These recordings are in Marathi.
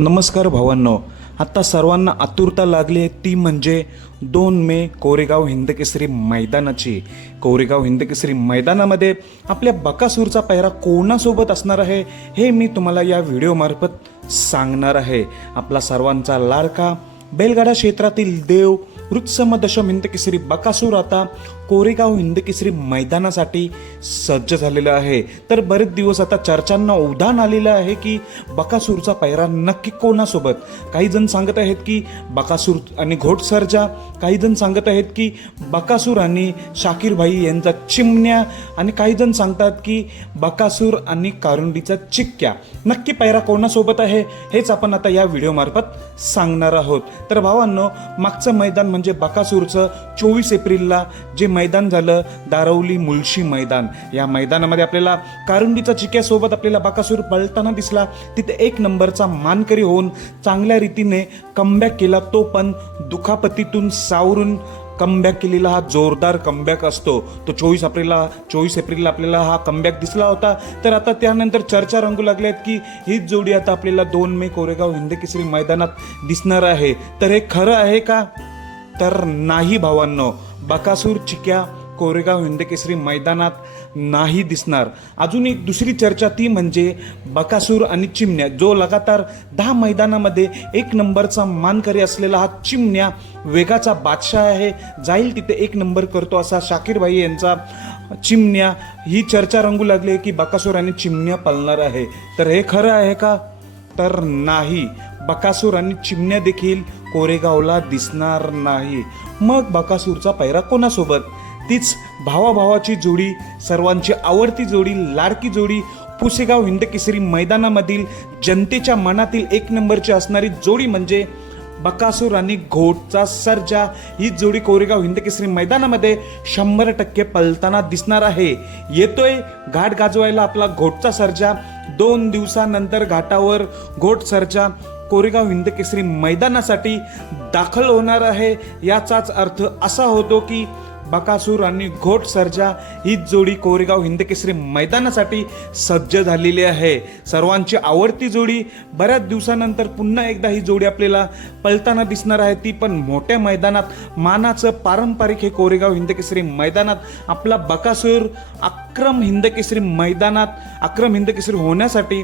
नमस्कार भावांनो. आत्ता सर्वांना आतुरता लागली आहे. ती म्हणजे दोन मे कोरेगाव हिंदकेसरी मैदानाची. कोरेगाव हिंदकेसरी मैदानामध्ये आपल्या बकासूरचा पैरा कोणासोबत असणार आहे हे मी तुम्हाला या व्हिडिओमार्फत सांगणार आहे. आपला सर्वांचा लाडका बैलगाडा क्षेत्रातील देव वृत्सम दशम हिंदकेसरी बकासूर आता कोरेगाव हिंदकेसरी मैदानासाठी सज्ज झालेलं आहे. तर बरेच दिवस आता चर्चांना उधाण आलेलं आहे की बकासूरचा पैरा नक्की कोणासोबत? काही जण सांगत आहेत की बकासूर आणि घोटसरजा काही जण सांगत आहेत की बकासूर आणि शाकीर भाई यांचा चिमण्या आणि काही जण सांगतात की बकासूर आणि कारुंडीचा चिक्क्या. नक्की पैरा कोणासोबत आहे? हेच आपण आता या व्हिडिओमार्फत सांगणार आहोत. तर भावांनो मागचं मैदान म्हणजे बकासूरचं चोवीस एप्रिलला जे मैदान झालं दारवली मुळशी मैदान. या मैदानामध्ये आपल्याला कारुंडीचा चिक्यासोबत आपल्याला बकासूर पळताना दिसला. तिथे एक नंबरचा मानकरी होऊन चांगल्या रीतीने कमबॅक केला. तो पण दुखापतीतून सावरून कमबॅक केलेला हा जोरदार कमबॅक असतो. तो चोवीस एप्रिलला चोवीस एप्रिलला आपल्याला हा कमबॅक दिसला होता. तर आता त्यानंतर चर्चा रंगू लागल्या आहेत की हीच जोडी आता आपल्याला दोन मे कोरेगाव हिंदकेसरी मैदानात दिसणार आहे. तर हे खरं आहे का? तर नाही भावांनो. बकासूर चिक्या कोरेगाव हिंदकेसरी मैदानात नाही दिसणार. अजून एक दुसरी चर्चा ती म्हणजे बकासूर आणि चिमण्या जो लगातार दहा मैदानामध्ये एक नंबरचा मानकरी असलेला हा चिमण्या वेगाचा बादशाह आहे जाईल तिथे एक नंबर करतो असा शाकीर भाई यांचा चिमण्या. ही चर्चा रंगू लागली आहे की बकासूर आणि चिमण्या पळणार आहे. तर हे खरं आहे का? तर नाही. बकासूर आणि चिमण्या देखील कोरेगावला दिसणार नाही. मग बकासूरचा पैरा कोणासोबत? तीच भावाभावाची जोडी सर्वांची आवडती जोडी लाडकी जोडी पुसेगाव हिंदकेसरी मैदानामधील जनतेच्या मनातील एक नंबरची असणारी जोडी म्हणजे बकासूर आणि घोटचा सर्जा. ही जोडी कोरेगाव हिंदकेसरी मैदानामध्ये शंभर टक्के पलताना दिसणार आहे. येतोय घाट गाजवायला आपला घोटचा सर्जा. दोन दिवसानंतर घाटावर घोट सर्जा कोरेगाव हिंदकेसरी मैदानासाठी दाखल होणार आहे. याचाच अर्थ असा होतो की बकासूर आणि घोट सर्जा ही जोडी कोरेगाव हिंदकेसरी मैदानासाठी सज्ज झालेली आहे. सर्वांची आवडती जोडी बऱ्याच दिवसानंतर पुन्हा एकदा ही जोडी आपल्याला पळताना दिसणार आहे. ती पण मोठ्या मैदानात मानाचं पारंपरिक हे कोरेगाव हिंदकेसरी मैदानात. आपला बकासूर अक्रम हिंदकेसरी मैदानात अक्रम हिंदकेसरी होण्यासाठी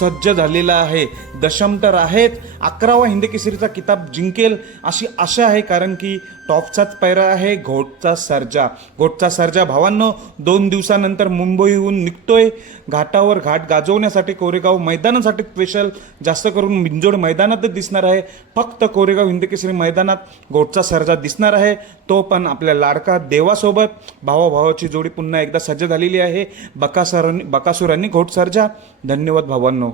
सज्ज झालेला आहे. दशम तर आहेत. अकरावा हिंदकेसरीचा किताब जिंकेल अशी आशा आहे कारण की टॉपचाच पैरा आहे घोटचा सर्जा. घोटचा सर्जा भावांनो दोन दिवसानंतर मुंबईहून निघतोय. घाटावर घाट गाजवण्यासाठी कोरेगाव मैदानासाठी स्पेशल जास्त करून मिंजोड मैदानातच दिसणार आहे. फक्त कोरेगाव हिंदकेसरी मैदानात घोटचा सर्जा दिसणार आहे. तो पण आपल्या लाडका देवासोबत. भावाभावाची जोडी पुन्हा एकदा सज्ज झाली. झालेली आहे. बकासुरांनी बकासुरांनी घोटसर्जा धन्यवाद भावांनो.